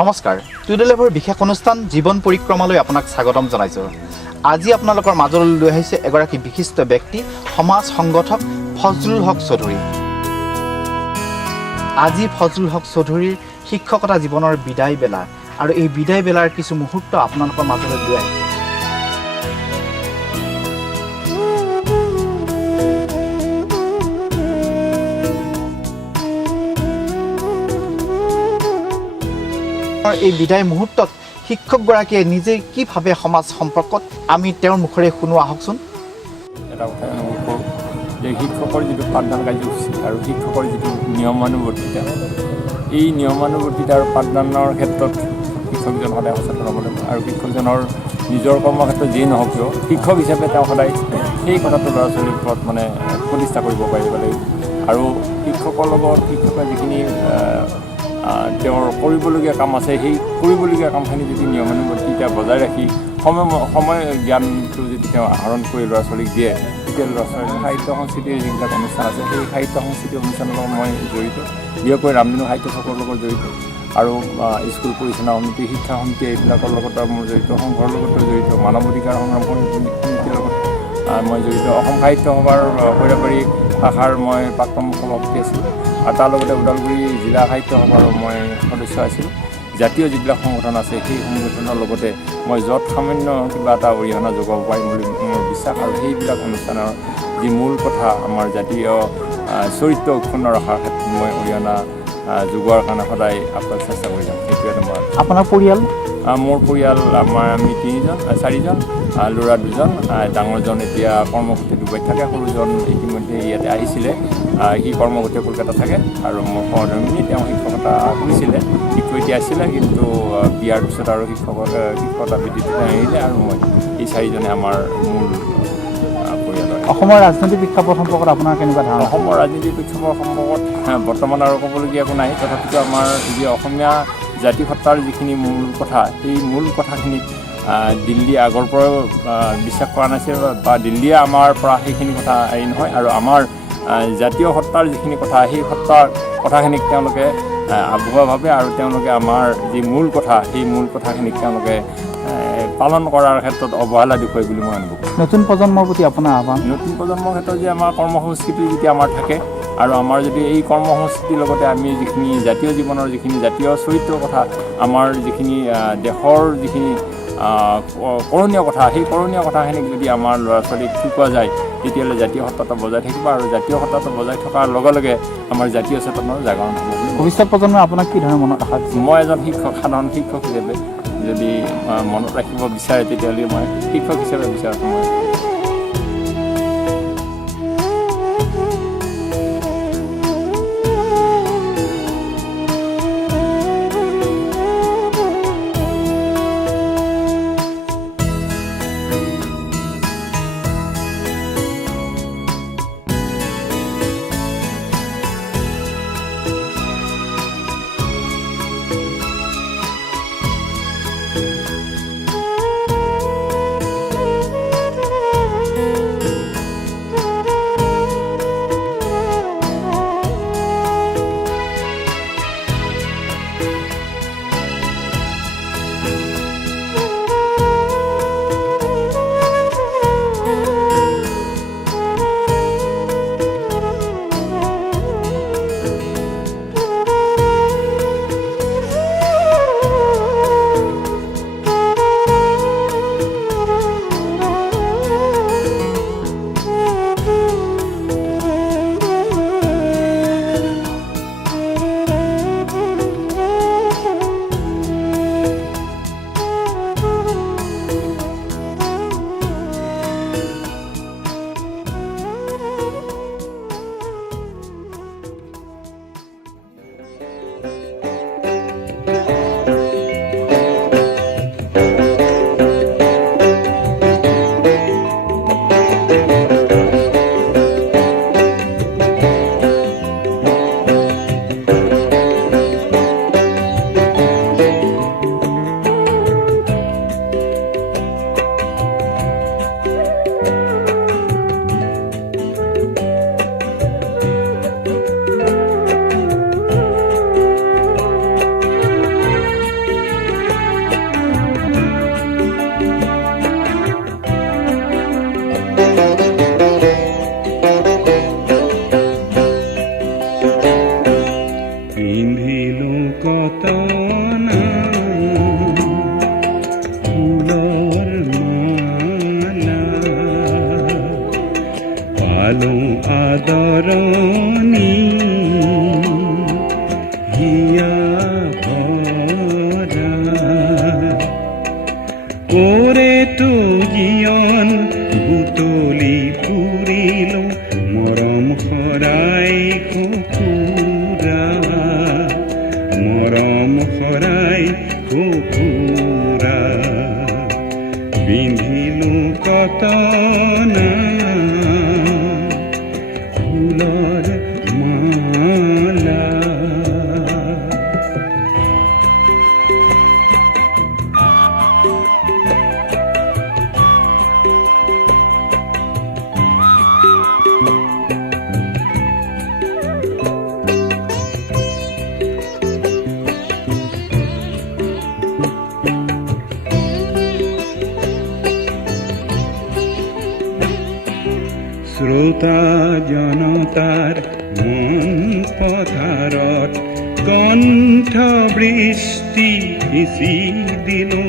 নমস্কাৰ টুডেলেভৰ বিশেষ অনুষ্ঠান জীৱন পৰিক্ৰমালৈ আপোনাক স্বাগতম জনাইছোঁ। আজি আপোনালোকৰ মাজলৈ লৈ আহিছে এগৰাকী বিশিষ্ট ব্যক্তি সমাজ সংগঠক ফজলুল হক চৌধুৰী। আজি ফজলুল হক চৌধুৰীৰ শিক্ষকতা জীৱনৰ বিদায় বেলা আৰু এই বিদায় বেলাৰ কিছু মুহূৰ্ত আপোনালোকৰ মাজলৈ লৈ আহিছে। এই বিদায় মুহূৰ্তত শিক্ষকগৰাকীয়ে নিজে কি ভাবে সমাজ সম্পৰ্কত আমি তেওঁৰ মুখৰে শুনো আহকচোন। এটা কথা অনুভৱ কৰোঁ যে শিক্ষকৰ যিটো পাঠদান কাৰ্যসূচী আৰু শিক্ষকৰ যিটো নিয়মানুৱৰ্তিতা, এই নিয়মানুৱৰ্তিতা আৰু পাঠদানৰ ক্ষেত্ৰত শিক্ষকজন সদায় সচেতন হ'ব লাগিব আৰু শিক্ষকজনৰ নিজৰ কৰ্মক্ষেত্ৰত যিয়ে নহওক কিয় শিক্ষক হিচাপে তেওঁ সদায় সেই কথাটো ল'ৰা ছোৱালীৰ ওপৰত প্ৰতিষ্ঠা কৰিব পাৰিব লাগিব আৰু শিক্ষকৰ লগত শিক্ষকে যিখিনি তেওঁৰ কৰিবলগীয়া কাম আছে সেই কৰিবলগীয়া কামখিনি যদি নিয়মানুৱৰ্তিতা বজাই ৰাখি সময় জ্ঞানটো যদি তেওঁ আহৰণ কৰি ল'ৰা ছোৱালীক দিয়ে, তেতিয়া ল'ৰা ছোৱালীৰ সাহিত্য সংস্কৃতিৰ যিবিলাক অনুষ্ঠান আছে সেই সাহিত্য সংস্কৃতিৰ অনুষ্ঠানৰ লগত মই জড়িত, বিশেষকৈ ৰামধেনু সাহিত্য চক্ৰৰ লগত জড়িত আৰু স্কুল পৰিচালনা সমিতি, শিক্ষা সমিতি এইবিলাকৰ লগত মোৰ জড়িত, সংঘৰ লগতো জড়িত, মানৱ অধিকাৰ সংগ্ৰাম সমিতিৰ লগত মই জড়িত, অসম সাহিত্য সভাৰ সৈৰাবাৰী শাখাৰ মই প্ৰাক্তন সভাপতি আছিলোঁ আৰু তাৰ লগতে ওদালগুৰি জিলা সাহিত্য সভাৰো মই সদস্য আছিলোঁ। জাতীয় যিবিলাক সংগঠন আছে সেই সংগঠনৰ লগতে মই য'ত সামান্য কিবা এটা অৰিহণা যোগাব পাৰিম বুলি মোৰ বিশ্বাস আৰু সেইবিলাক অনুষ্ঠানৰ যি মূল কথা আমাৰ জাতীয় চৰিত্ৰ অক্ষুণ্ণ ৰখাৰ ক্ষেত্ৰত মই অৰিহণা যোগোৱাৰ কাৰণে সদায় আপোনাক চেষ্টা কৰি যাম। সেইটোৱে তোমাৰ আপোনাৰ পৰিয়াল? মোৰ পৰিয়াল আমি চাৰিজন, ল'ৰা দুজন, ডাঙৰজন এতিয়া কৰ্মসূত্ৰে ডুবাইত থাকে, সৰুজন ইতিমধ্যে ইয়াতে আহিছিলে, সি কৰ্মসূত্ৰে কলকাতা থাকে আৰু মোৰ সহধৰ্মিনী তেওঁ শিক্ষকতা কৰিছিলে, শিক্ষয়িত্ৰী আছিলে, কিন্তু বিয়াৰ পিছত আৰু শিক্ষকতা বৃত্তিত আহিলে আৰু মই এই চাৰিজনে আমাৰ মূল পৰিয়াল। অসমৰ ৰাজনৈতিক প্ৰেক্ষাপট সম্পৰ্কত আপোনাৰ কেনেকুৱা ধাৰণা? অসমৰ ৰাজনৈতিক প্ৰেক্ষাপট সম্পৰ্কত বৰ্তমান আৰু ক'বলগীয়া একো নাই, তথাপিতো আমাৰ যি অসমীয়া জাতিসত্তাৰ যিখিনি মূল কথা সেই মূল কথাখিনিক দিল্লী আগৰ পৰাও বিশ্বাস কৰা নাছিল বা দিল্লীয়ে আমাৰ পৰা সেইখিনি কথা হেৰি নহয় আৰু আমাৰ জাতীয় সত্তাৰ যিখিনি কথা সেই সত্তাৰ কথাখিনিক তেওঁলোকে আগুৱা ভাবে আৰু তেওঁলোকে আমাৰ যি মূল কথা সেই মূল কথাখিনিক তেওঁলোকে পালন কৰাৰ ক্ষেত্ৰত অৱহেলা দেখুৱাই বুলি মই অনুভৱ কৰোঁ। নতুন প্ৰজন্মৰ প্ৰতি আপোনাৰ আহ্বান? নতুন প্ৰজন্মৰ ক্ষেত্ৰত যে আমাৰ কৰ্মসংস্কৃতি যেতিয়া আমাৰ থাকে আৰু আমাৰ যদি এই কৰ্মসংস্কৃতিৰ লগতে আমি যিখিনি জাতীয় জীৱনৰ যিখিনি জাতীয় চৰিত্ৰৰ কথা, আমাৰ যিখিনি দেশৰ যিখিনি কৰণীয় কথা, সেই কৰণীয় কথাখিনিক যদি আমাৰ ল'ৰা ছোৱালীক শিকোৱা যায় তেতিয়াহ'লে জাতীয় সত্তাটো বজাই থাকিব আৰু জাতীয় সত্তাটো বজাই থকাৰ লগে লগে আমাৰ জাতীয় চেতনাৰ জাগৰণ হ'ব। ভৱিষ্যত প্ৰজন্মই আপোনাক কি ধৰণৰ মনত আশা দিছে? মই এজন সাধাৰণ শিক্ষক হিচাপে যদি মনত ৰাখিব বিচাৰে তেতিয়াহ'লে মই শিক্ষক হিচাপে বিচাৰোঁ। মই আদৰণি হিয়া ভৰা ওৰে তো জীয়ন বুটলি ফুৰিলো মৰম শৰাই কুকুৰা মৰম শৰাই কুকুৰা পিন্ধিলো কটনা ফুলৰ মালা শ্ৰোতা জনতাৰ মন পথাৰত কণ্ঠ বৃষ্টি সিঁচি দিলো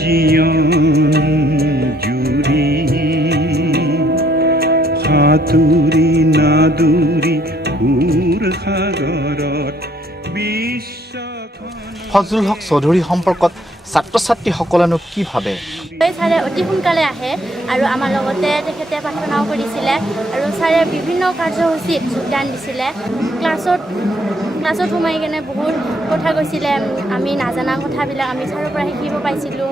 জীৱন জুৰি সাঁতুৰি নাদুৰি সুৰ সাগৰত বিশ্বখন ফজলুল হক চৌধুৰী সম্পৰ্কত ছাত্ৰ ছাত্ৰীসকলেনো কি ভাবে ছাৰে অতি সোনকালে আহে আৰু আমাৰ লগতে তেখেতে প্ৰাৰ্থনাও কৰিছিলে আৰু ছাৰে বিভিন্ন কাৰ্যসূচীত যোগদান দিছিলে ক্লাছত সোমাই কিনে বহুত কথা কৈছিলে আমি নাজানা কথাবিলাক আমি ছাৰৰ পৰা শিকিব পাইছিলোঁ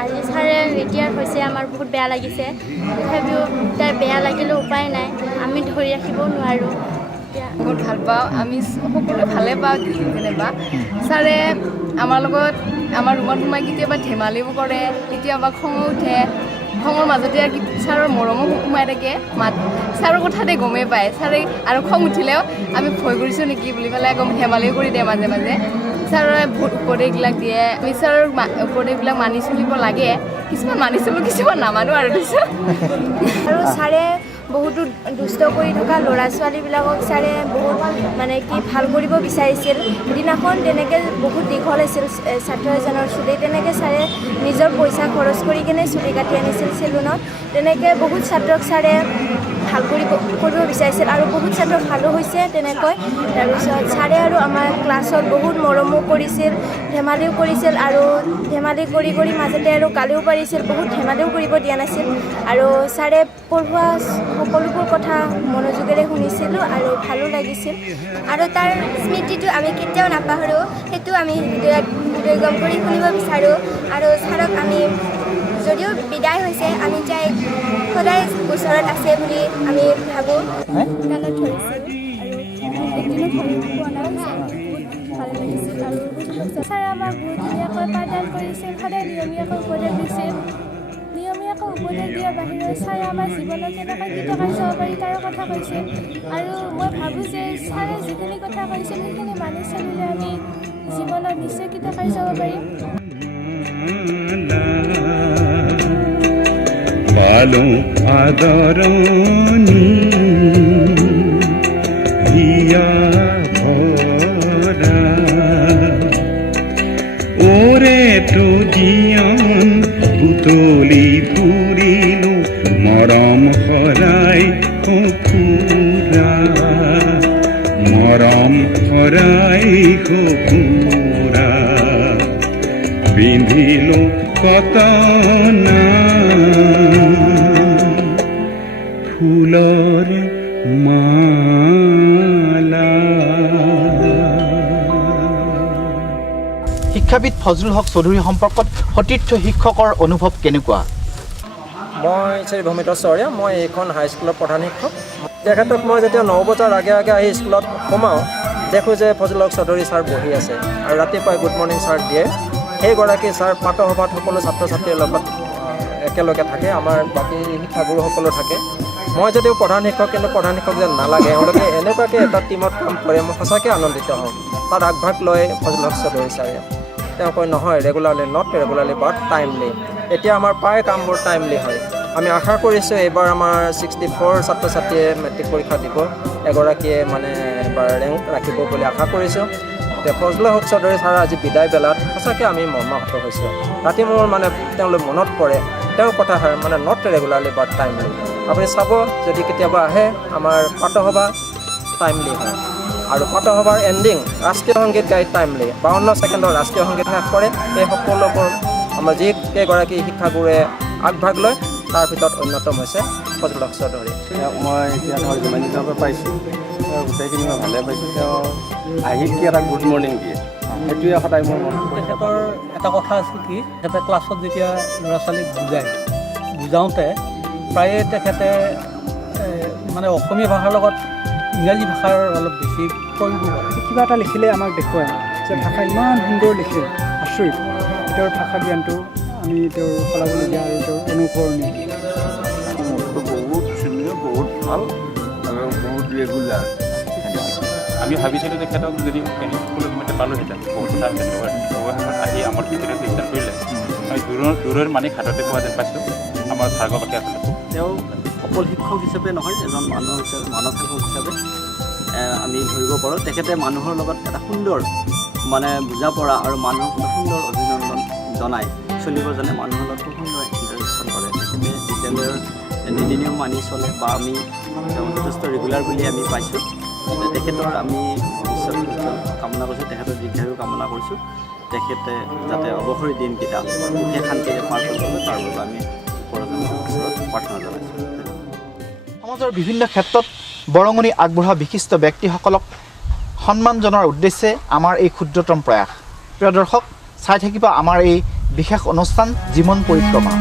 আজি ছাৰে ৰিটায়াৰ হৈছে আমাৰ বহুত বেয়া লাগিছে তথাপিও তাৰ বেয়া লাগিলেও উপায় নাই আমি ধৰি ৰাখিবও নোৱাৰোঁ বহুত ভাল পাওঁ আমি সকলোৱে ভালে পাওঁ যেনিবা ছাৰে আমাৰ লগত আমাৰ ৰুমত সোমাই কেতিয়াবা ধেমালিও কৰে কেতিয়াবা খঙো উঠে খঙৰ মাজতে ছাৰৰ মৰমো সোমাই থাকে ছাৰৰ কথাতে গমেই পায় ছাৰে আৰু খং উঠিলেও আমি ভয় কৰিছোঁ নেকি বুলি পেলাই একদম ধেমালিও কৰি দিয়ে মাজে মাজে ছাৰে বহুত উপদেশবিলাক দিয়ে আমি ছাৰৰ উপদেশবিলাক মানি চলিব লাগে কিছুমান মানি চলোঁ কিছুমান নামানো আৰু দিছোঁ আৰু ছাৰে বহুতো দুষ্ট কৰি থকা ল'ৰা ছোৱালীবিলাকক ছাৰে বহুত মানে কি ভাল কৰিব বিচাৰিছিল সিদিনাখন তেনেকৈ বহুত দীঘল আছিল ছাত্ৰ এজনৰ চুলি তেনেকৈ ছাৰে নিজৰ পইচা খৰচ কৰি কিনে চুলি কাটি আনিছিল চেলুনত তেনেকৈ বহুত ছাত্ৰক ছাৰে ভাল কৰিব বিচাৰিছিল আৰু বহুত ছাত্ৰ ভালো হৈছে তেনেকৈ তাৰপিছত ছাৰে আৰু আমাৰ ক্লাছত বহুত মৰমো কৰিছিল ধেমালিও কৰিছিল আৰু ধেমালি কৰি কৰি মাজতে আৰু গালিও পাৰিছিল বহুত ধেমালিও কৰিব দিয়া নাছিল আৰু ছাৰে পঢ়োৱা সকলোবোৰ কথা মনোযোগেৰে শুনিছিলোঁ আৰু ভালো লাগিছিল আৰু তাৰ স্মৃতিটো আমি কেতিয়াও নাপাহৰোঁ সেইটো আমি হৃদয়গম কৰি শুনিব বিচাৰোঁ আৰু ছাৰক আমি যদিও বিদায় হৈছে আমি তাই সদায় ওচৰত আছে বুলি আমি ভাবোঁ গানত ধৰিছিলোঁ আৰু একদিনো ধৰি পোৱা নাই ভাল লাগিছিল আৰু ছাৰে আমাক বহুত ধুনীয়াকৈ পাঠদান কৰিছিল সদায় নিয়মীয়াকৈ উপদেশ দিছিল নিয়মীয়াকৈ উপদেশ দিয়াৰ বাহিৰে ছাৰে আমাৰ জীৱনত কেনেকৈ কৃতকাৰ্য হ'ব পাৰি তাৰ কথা কৈছিল আৰু মই ভাবোঁ যে ছাৰে যিখিনি কথা কৈছিল সেইখিনি মানি চলিলে আমি জীৱনত নিশ্চয় কৃতকাৰ্য হ'ব পাৰিম পালো আদৰণি হিয়া ভৰা ওৰে তো জীয়ন বুটলি ফুৰিলো মৰম শৰাই কুকুৰা মৰম শৰাই কুকুৰা পিন্ধিলো কটনা ফুলৰ মালা শিক্ষাবিদ ফজলুল হক চৌধুৰী সম্পৰ্কত সতীৰ্থ শিক্ষকৰ অনুভৱ কেনেকুৱা মই শ্ৰী ভূমিত চহৰীয়া মই এইখন হাইস্কুলৰ প্ৰধান শিক্ষক তেখেতক মই যেতিয়া 9 বজাৰ আগে আগে আহি স্কুলত সোমাওঁ দেখোঁ যে ফজলুল হক চৌধুৰী ছাৰ বহি আছে আৰু ৰাতিপুৱাই গুড মৰ্ণিং ছাৰ দিয়ে সেইগৰাকী ছাৰ প্ৰাতঃসভাত সকলো ছাত্ৰ ছাত্ৰীৰ লগত একেলগে থাকে আমাৰ বাকী শিক্ষাগুৰুসকলো থাকে মই যদিও প্ৰধান শিক্ষক কিন্তু প্ৰধান শিক্ষক যেন নালাগে এওঁলোকে এনেকুৱাকৈ এটা টীমত কাম কৰে মই সঁচাকৈ আনন্দিত হওঁ তাত আগভাগ লয় ফজলুল হক চৌধুৰী ছাৰে তেওঁ কয় নহয় regularly not regularly but timely এতিয়া আমাৰ প্ৰায় কামবোৰ টাইমলি হয় আমি আশা কৰিছোঁ এইবাৰ আমাৰ 64 ছাত্ৰ ছাত্ৰীয়ে মেট্ৰিক পৰীক্ষা দিব এগৰাকীয়ে মানে এবাৰ ৰেংক ৰাখিব বুলি আশা কৰিছোঁ এতিয়া ফজলুল হক চৌধুৰী ছাৰৰ আজি বিদায় বেলাত সঁচাকৈ আমি মৰ্মাহত হৈছোঁ ৰাতি মোৰ মানে তেওঁলৈ মনত পৰে তেওঁৰ কথাষাৰ মানে নট ৰেগুলাৰলি বাট টাইমলি আপুনি চাব যদি কেতিয়াবা আহে আমাৰ পাতসভা টাইমলি হয় আৰু পাতসভাৰ এণ্ডিং ৰাষ্ট্ৰীয় সংগীত গাই টাইমলি 52 ছেকেণ্ডৰ ৰাষ্ট্ৰীয় সংগীত শেষ কৰে এই সকলোবোৰ আমাৰ যিকেইগৰাকী শিক্ষাগুৰুৱে আগভাগ লয় তাৰ ভিতৰত অন্যতম হৈছে ফজলুল হক চৌধুৰী মই এতিয়া ধৰক যিমানদিনৰ পাইছোঁ গোটেইখিনি মই ভালে পাইছোঁ তেওঁ আহি কি এটা গুড মৰ্ণিং দিয়ে সেইটোৱে সদায় মোৰ মন তেখেতৰ এটা কথা আছিল কি তেখেতে ক্লাছত যেতিয়া ল'ৰা ছোৱালীক বুজাওঁতে প্ৰায়ে তেখেতে মানে অসমীয়া ভাষাৰ লগত ইংৰাজী ভাষাৰ অলপ বেছি প্ৰয়োগ কৰে কিবা এটা লিখিলে আমাক দেখুৱায় যে ভাষা ইমান সুন্দৰ লিখে আচৰিত তেওঁৰ ভাষা জ্ঞানটো আমি তেওঁৰ শলাগিবলগীয়া আৰু তেওঁৰ অনুকৰণীয় বহুত ধুনীয়া বহুত ভাল আৰু বহুত ৰেগুলাৰ আমি ভাবিছিলোঁ তেখেতক যদি স্কুলত মই পালোঁহেঁতেন বহুত কথা আহি আমাৰ ভিতৰত চেষ্টা কৰিলে আমি দূৰৰ মানে হাততে পোৱা যেন পাইছোঁ আমাৰ ভাৰ্গৱকে আছিলে তেওঁ অকল শিক্ষক হিচাপে নহয় এজন মানুহ হিচাপে মানৱ সেৱক হিচাপে আমি ধৰিব পাৰোঁ তেখেতে মানুহৰ লগত এটা সুন্দৰ মানে বুজা পৰা আৰু মানুহক সুন্দৰ অভিনন্দন জনাই চলিব জানে মানুহৰ লগত খুব সুন্দৰ ইণ্টাৰেকশ্যন কৰে তেখেতে বিদ্যালয়ৰ নীতি নিয়ম মানি চলে বা আমি তেওঁ যথেষ্ট ৰেগুলাৰ বুলি আমি পাইছোঁ তেখেতৰ আমি ভৱিষ্যত কামনা কৰিছোঁ তেখেতৰ দীৰ্ঘায়ু কামনা কৰিছোঁ তেখেতে যাতে অৱসৰী দিনকেইটা সুখে শান্তিৰে পাৰ কৰিব তাৰ বাবে আমি ওচৰত প্ৰাৰ্থনা জনাইছোঁ সমাজৰ বিভিন্ন ক্ষেত্ৰত বৰঙণি আগবঢ়োৱা বিশিষ্ট ব্যক্তিসকলক সন্মান জনোৱাৰ উদ্দেশ্যে আমাৰ এই ক্ষুদ্ৰতম প্ৰয়াস প্ৰিয় দৰ্শক চাই থাকিব আমাৰ এই বিশেষ অনুষ্ঠান জীৱন পৰিক্ৰমা